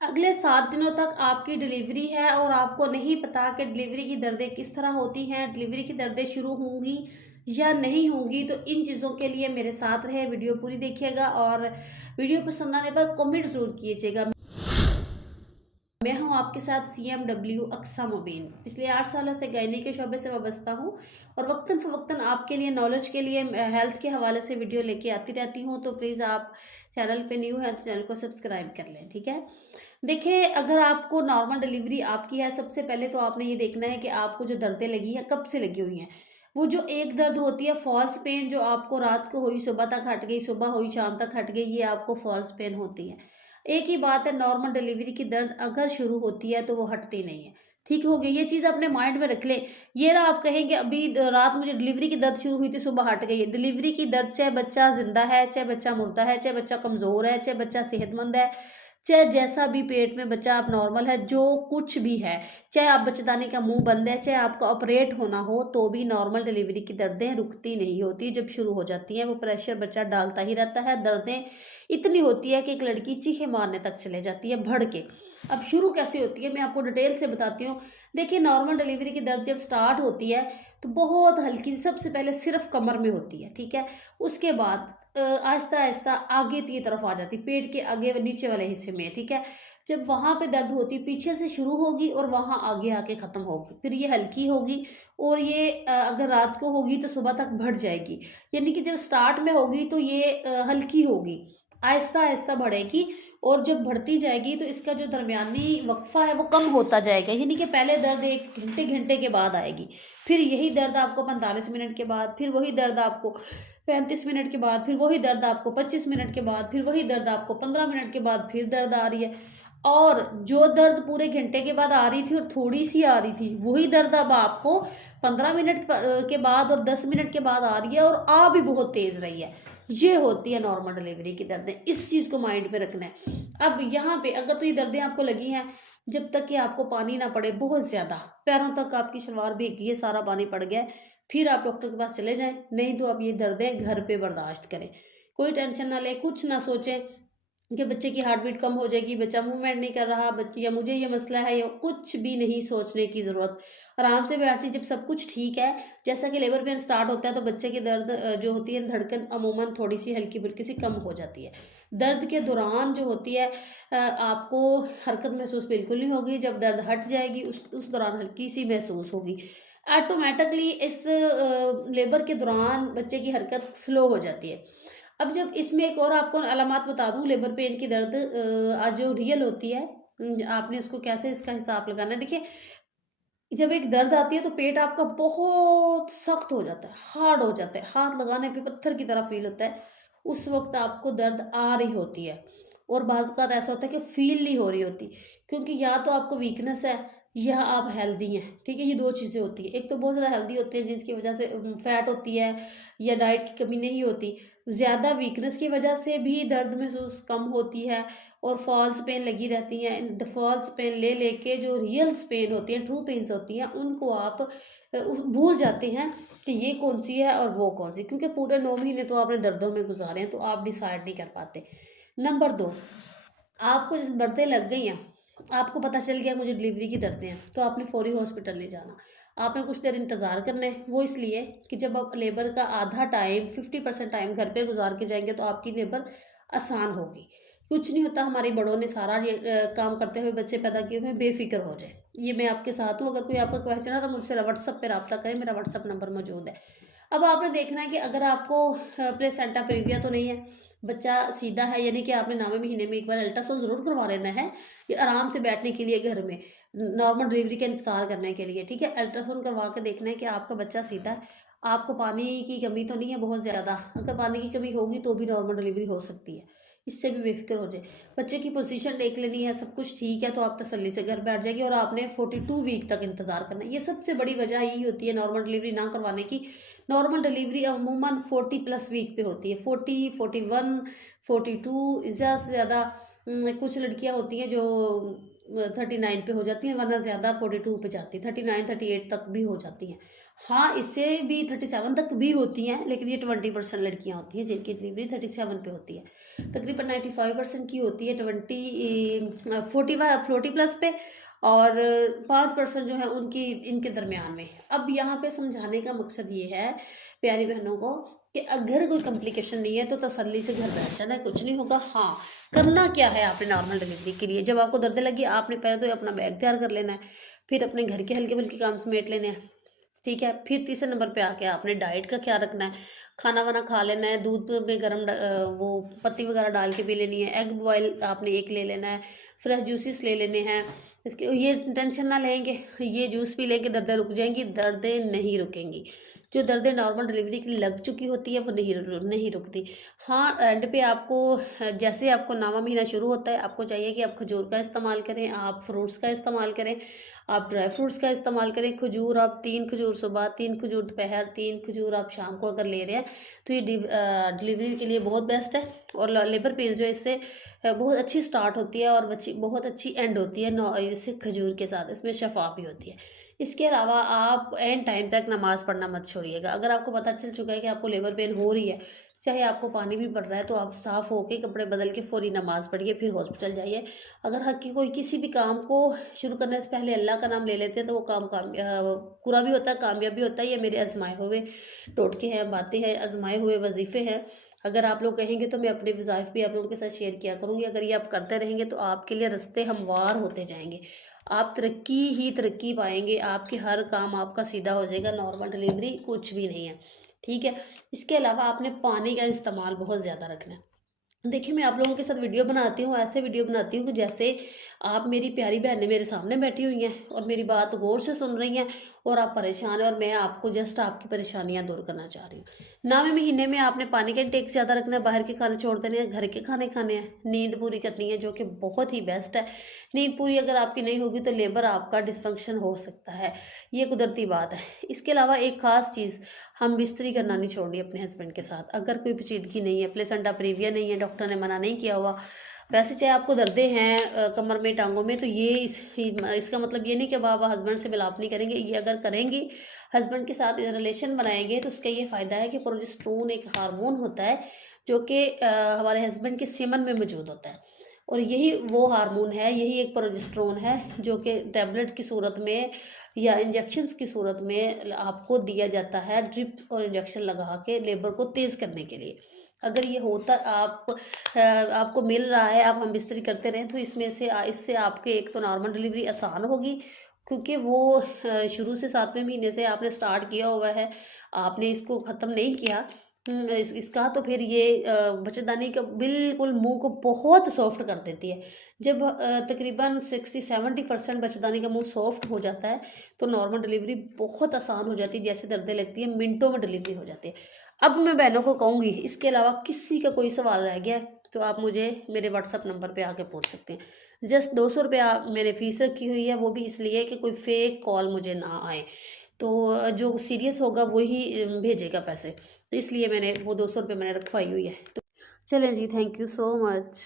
अगले 7 दिनों तक आपकी डिलीवरी है और आपको नहीं पता कि डिलीवरी की दर्दें किस तरह होती हैं, डिलीवरी की दर्दें शुरू होंगी या नहीं होंगी, तो इन चीज़ों के लिए मेरे साथ रहे, वीडियो पूरी देखिएगा और वीडियो पसंद आने पर कमेंट ज़रूर कीजिएगा। मैं हूं आपके साथ CMW अक्सा मुबीन। पिछले 8 सालों से गायनी के शोबे से वाबस्ता हूं और वक्तन फ़वक्तन आपके लिए नॉलेज के लिए हेल्थ के हवाले से वीडियो लेके आती रहती हूं। तो प्लीज़ आप चैनल पे न्यू हैं तो चैनल को सब्सक्राइब कर लें, ठीक है। देखिए, अगर आपको नॉर्मल डिलीवरी आपकी है, सबसे पहले तो आपने ये देखना है कि आपको जो दर्दें लगी है कब से लगी हुई हैं। वो जो एक दर्द होती है फॉल्स पेन, जो आपको रात को हुई सुबह तक हट गई, सुबह हुई शाम तक हट गई, ये आपको फॉल्स पेन होती है। एक ही बात है, नॉर्मल डिलीवरी की दर्द अगर शुरू होती है तो वो हटती नहीं है। ठीक हो गई, ये चीज़ अपने माइंड में रख ले। ये ना आप कहेंगे अभी रात मुझे डिलीवरी की दर्द शुरू हुई थी, सुबह हट गई है। डिलीवरी की दर्द, चाहे बच्चा जिंदा है, चाहे बच्चा मुर्दा है, चाहे बच्चा कमज़ोर है, चाहे बच्चा सेहतमंद है, चाहे जैसा भी पेट में बच्चा आप नॉर्मल है, जो कुछ भी है, चाहे आप बच्चेदानी का मुंह बंद है, चाहे आपका ऑपरेट होना हो, तो भी नॉर्मल डिलीवरी की दर्दें रुकती नहीं होती। जब शुरू हो जाती हैं वो प्रेशर बच्चा डालता ही रहता है। दर्दें इतनी होती है कि एक लड़की चीखे मारने तक चले जाती है भड़ के। अब शुरू कैसे होती है मैं आपको डिटेल से बताती हूँ। देखिए, नॉर्मल डिलीवरी की दर्द जब स्टार्ट होती है तो बहुत हल्की, सबसे पहले सिर्फ कमर में होती है, ठीक है। उसके बाद आहिस्ता आहिस्ता आगे की तरफ आ जाती, पेट के आगे व नीचे वाले हिस्से में, ठीक है। जब वहाँ पे दर्द होती पीछे से शुरू होगी और वहाँ आगे आके ख़त्म होगी, फिर ये हल्की होगी और ये अगर रात को होगी तो सुबह तक बढ़ जाएगी। यानी कि जब स्टार्ट में होगी तो ये हल्की होगी, आहिस्ता आहिस्ता बढ़ेगी और जब बढ़ती जाएगी तो इसका जो दरमियानी वक्फा है वो कम होता जाएगा। यानी कि पहले दर्द 1 घंटे घंटे के बाद आएगी, फिर यही दर्द आपको 45 मिनट के बाद, फिर वही दर्द आपको 35 मिनट के बाद, फिर वही दर्द आपको 25 मिनट के बाद, फिर वही दर्द आपको 15 मिनट के बाद फिर दर्द आ रही है। और जो दर्द पूरे घंटे के बाद आ रही थी और थोड़ी सी आ रही थी, वही दर्द अब आपको 15 मिनट के बाद और 10 मिनट के बाद आ रही है और आ भी बहुत तेज़ रही है। ये होती है नॉर्मल डिलीवरी की दर्दें। इस चीज़ को माइंड में रखना है। अब यहाँ पे अगर तो ये दर्दें आपको लगी हैं, जब तक कि आपको पानी ना पड़े बहुत ज़्यादा, पैरों तक आपकी शलवार भीगी है, सारा पानी पड़ गया है, फिर आप डॉक्टर के पास चले जाएं। नहीं तो आप ये दर्दें घर पे बर्दाश्त करें। कोई टेंशन ना लें, कुछ ना सोचें कि बच्चे की हार्ट बीट कम हो जाएगी, बच्चा मूवमेंट नहीं कर रहा, बच्चे या मुझे ये मसला है, या कुछ भी नहीं सोचने की ज़रूरत। आराम से बैठिए। जब सब कुछ ठीक है, जैसा कि लेबर पेन स्टार्ट होता है तो बच्चे की दर्द जो होती है धड़कन अमूमन थोड़ी सी हल्की फुल्की सी कम हो जाती है। दर्द के दौरान जो होती है आपको हरकत महसूस बिल्कुल नहीं होगी। जब दर्द हट जाएगी उस दौरान हल्की सी महसूस होगी। ऑटोमेटिकली इस लेबर के दौरान बच्चे की हरकत स्लो हो जाती है। अब जब इसमें एक और आपको अलामत बता दूं, लेबर पेन की दर्द आज जो रियल होती है, आपने उसको कैसे इसका हिसाब लगाना है। देखिए, जब एक दर्द आती है तो पेट आपका बहुत सख्त हो जाता है, हार्ड हो जाता है, हाथ लगाने पे पत्थर की तरह फील होता है। उस वक्त आपको दर्द आ रही होती है और बाज़ औक़ात ऐसा होता है कि फील नहीं हो रही होती, क्योंकि या तो आपको वीकनेस है या आप हेल्दी हैं, ठीक है। ये दो चीज़ें होती है। एक तो बहुत ज़्यादा हेल्दी होते हैं जिसकी वजह से फैट होती है या डाइट की कमी नहीं होती। ज़्यादा वीकनेस की वजह से भी दर्द महसूस कम होती है और फॉल्स पेन लगी रहती हैं। फॉल्स पेन ले लेके जो रियल्स पेन होती हैं, ट्रू पेन्स होती हैं, उनको आप भूल जाते हैं कि ये कौन सी है और वो कौन सी, क्योंकि पूरे 9 महीने तो आपने दर्दों में गुजारे हैं, तो आप डिसाइड नहीं कर पाते। नंबर 2, आपको जिस दर्दें लग गई हैं, आपको पता चल गया मुझे डिलीवरी की दर्दें हैं, तो आपने फौरी हॉस्पिटल नहीं जाना। आपने कुछ देर इंतज़ार करना है। वो इसलिए कि जब आप लेबर का आधा टाइम 50% टाइम घर पे गुजार के जाएंगे तो आपकी लेबर आसान होगी। कुछ नहीं होता, हमारे बड़ों ने सारा ये काम करते हुए बच्चे पैदा किए हुए, बेफिक्र हो जाए। ये मैं आपके साथ हूँ। अगर कोई आपका क्वेश्चन है तो मुझसे व्हाट्सअप पे रब्ता करें, मेरा व्हाट्सअप नंबर मौजूद है। अब आपने देखना है कि अगर आपको प्लेसेंटा प्रीविया तो नहीं है, बच्चा सीधा है, यानी कि आपने 9वें महीने में एक बार अल्ट्रासाउंड ज़रूर करवा लेना है। ये आराम से बैठने के लिए घर में नॉर्मल डिलीवरी का इंतज़ार करने के लिए, ठीक है। अल्ट्रासाउंड करवा के देखना है कि आपका बच्चा सीधा है, आपको पानी की कमी तो नहीं है बहुत ज़्यादा। अगर पानी की कमी होगी तो भी नॉर्मल डिलीवरी हो सकती है, इससे भी बेफिक्र हो जाए। बच्चे की पोजीशन देख लेनी है, सब कुछ ठीक है तो आप तसल्ली से घर बैठ जाएगी और आपने 42 वीक तक इंतज़ार करना है। ये सबसे बड़ी वजह यही होती है नॉर्मल डिलीवरी ना करवाने की। नॉर्मल डिलीवरी अमूमन 40+ वीक पे होती है, 40, 41, 42, ज़्यादा से ज़्यादा। कुछ लड़कियां होती हैं जो 39 पे हो जाती हैं, वरना ज़्यादा 42 पे जाती है, 39 38 तक भी हो जाती हैं। हाँ, इससे भी 37 तक भी होती हैं, लेकिन ये 20% लड़कियां होती हैं जिनकी डिलीवरी 37 पे होती है। तकरीबन 95% की होती है 40 प्लस पे, और 5% जो है उनकी इनके दरमियान में। अब यहाँ पे समझाने का मकसद ये है प्यारी बहनों को कि अगर कोई कॉम्प्लिकेशन नहीं है तो तसल्ली से घर बैठ जाना है, कुछ नहीं होगा। हाँ, करना क्या है आपने नॉर्मल डिलीवरी के लिए, जब आपको दर्द लगी आपने पहले तो अपना बैग तैयार कर लेना है, फिर अपने घर के हल्के फुल्के काम समेट लेने हैं, ठीक है। फिर तीसरे नंबर पे आके आपने डाइट का ख्याल रखना है, खाना वाना खा लेना है, दूध में गर्म वो पत्ती वगैरह डाल के पी लेनी है, एग बॉयल आपने एक ले लेना है, फ्रेश जूसेस ले लेने हैं। इसके ये टेंशन ना लेंगे, ये जूस पी लेंगे दर्दें रुक जाएंगी, दर्दें नहीं रुकेंगी। जो दर्दें नॉर्मल डिलीवरी के लिए लग चुकी होती है वो नहीं रुकती। हाँ, एंड पे आपको जैसे आपको 9वां महीना शुरू होता है, आपको चाहिए कि आप खजूर का इस्तेमाल करें, आप फ्रूट्स का इस्तेमाल करें, आप ड्राई फ्रूट्स का इस्तेमाल करें। खजूर आप 3 खजूर सुबह, 3 खजूर दोपहर, 3 खजूर आप शाम को अगर ले रहे हैं तो ये डिलीवरी के लिए बहुत बेस्ट है। और लेबर पेन जो है इससे बहुत अच्छी स्टार्ट होती है और बच्ची बहुत अच्छी एंड होती है इससे खजूर के साथ, इसमें शफा भी होती है। इसके अलावा आप एंड टाइम तक नमाज़ पढ़ना मत छोड़िएगा। अगर आपको पता चल चुका है कि आपको लेबर पेन हो रही है, चाहे आपको पानी भी पड़ रहा है, तो आप साफ़ होके कपड़े बदल के फ़ौरी नमाज़ पढ़िए, फिर हॉस्पिटल जाइए। अगर हक़ कोई किसी भी काम को शुरू करने से पहले अल्लाह का नाम ले लेते हैं तो वो काम पूरा भी होता है, कामयाब भी होता है। ये मेरे आज़माए हुए टोटके हैं, बातें हैं, आज़माए हुए वजीफ़े हैं। अगर आप लोग कहेंगे तो मैं अपने वज़ाइफ भी आप लोगों के साथ शेयर किया करूँगी। अगर ये आप करते रहेंगे तो आपके लिए रास्ते हमवार होते जाएंगे, आप तरक्की ही तरक्की पाएंगे, आपके हर काम आपका सीधा हो जाएगा। नॉर्मल डिलीवरी कुछ भी नहीं है, ठीक है। इसके अलावा आपने पानी का इस्तेमाल बहुत ज़्यादा रखना है। देखिए, मैं आप लोगों के साथ वीडियो बनाती हूँ, ऐसे वीडियो बनाती हूँ कि जैसे आप मेरी प्यारी बहनें मेरे सामने बैठी हुई हैं और मेरी बात गौर से सुन रही हैं, और आप परेशान हैं और मैं आपको जस्ट आपकी परेशानियां दूर करना चाह रही हूँ। 9वें महीने में आपने पानी का इंटेक ज़्यादा रखना है, बाहर के खाने छोड़ देने हैं, घर के खाने खाने हैं, नींद पूरी करनी है जो कि बहुत ही बेस्ट है। नींद पूरी अगर आपकी नहीं होगी तो लेबर आपका डिसफंक्शन हो सकता है, ये कुदरती बात है। इसके अलावा एक ख़ास चीज़, हम बिस्तरी करना नहीं छोड़नी अपने हस्बैंड के साथ। अगर कोई पेचीदगी नहीं है, प्लेसेंटा प्रीविया नहीं है, डॉक्टर ने मना नहीं किया हुआ, वैसे चाहे आपको दर्दें हैं कमर में, टांगों में, तो ये इसका मतलब ये नहीं कि अब आप हस्बैंड से मिलाप नहीं करेंगे। ये अगर करेंगे, हस्बैंड के साथ रिलेशन बनाएंगे, तो उसका ये फ़ायदा है कि प्रोजेस्टेरोन एक हार्मोन होता है जो कि हमारे हस्बैंड के सेमन में मौजूद होता है, और यही वो हार्मोन है, यही एक प्रोजेस्टेरोन है जो कि टैबलेट की सूरत में या इंजेक्शंस की सूरत में आपको दिया जाता है, ड्रिप और इंजेक्शन लगा के लेबर को तेज़ करने के लिए। अगर ये होता आपको मिल रहा है, आप हम बिस्तरी करते रहें, तो इससे आपके एक तो नॉर्मल डिलीवरी आसान होगी, क्योंकि वो शुरू से 7वें महीने से आपने स्टार्ट किया हुआ है, आपने इसको ख़त्म नहीं किया इसका, तो फिर ये बच्चेदानी का बिल्कुल मुंह को बहुत सॉफ्ट कर देती है। जब तकरीबन 60-70% बच्चेदानी का मुंह सॉफ्ट हो जाता है तो नॉर्मल डिलीवरी बहुत आसान हो जाती है, जैसे दर्दें लगती है मिनटों में डिलीवरी हो जाती है। अब मैं बहनों को कहूँगी, इसके अलावा किसी का कोई सवाल रह गया है तो आप मुझे मेरे व्हाट्सअप नंबर पे आके पूछ सकते हैं। जस्ट 200 रुपया मैंने फ़ीस रखी हुई है, वो भी इसलिए कि कोई फेक कॉल मुझे ना आए, तो जो सीरियस होगा वही भेजेगा पैसे, तो इसलिए मैंने वो 200 रुपये मैंने रखवाई हुई है। तो चलें जी, थैंक यू सो मच।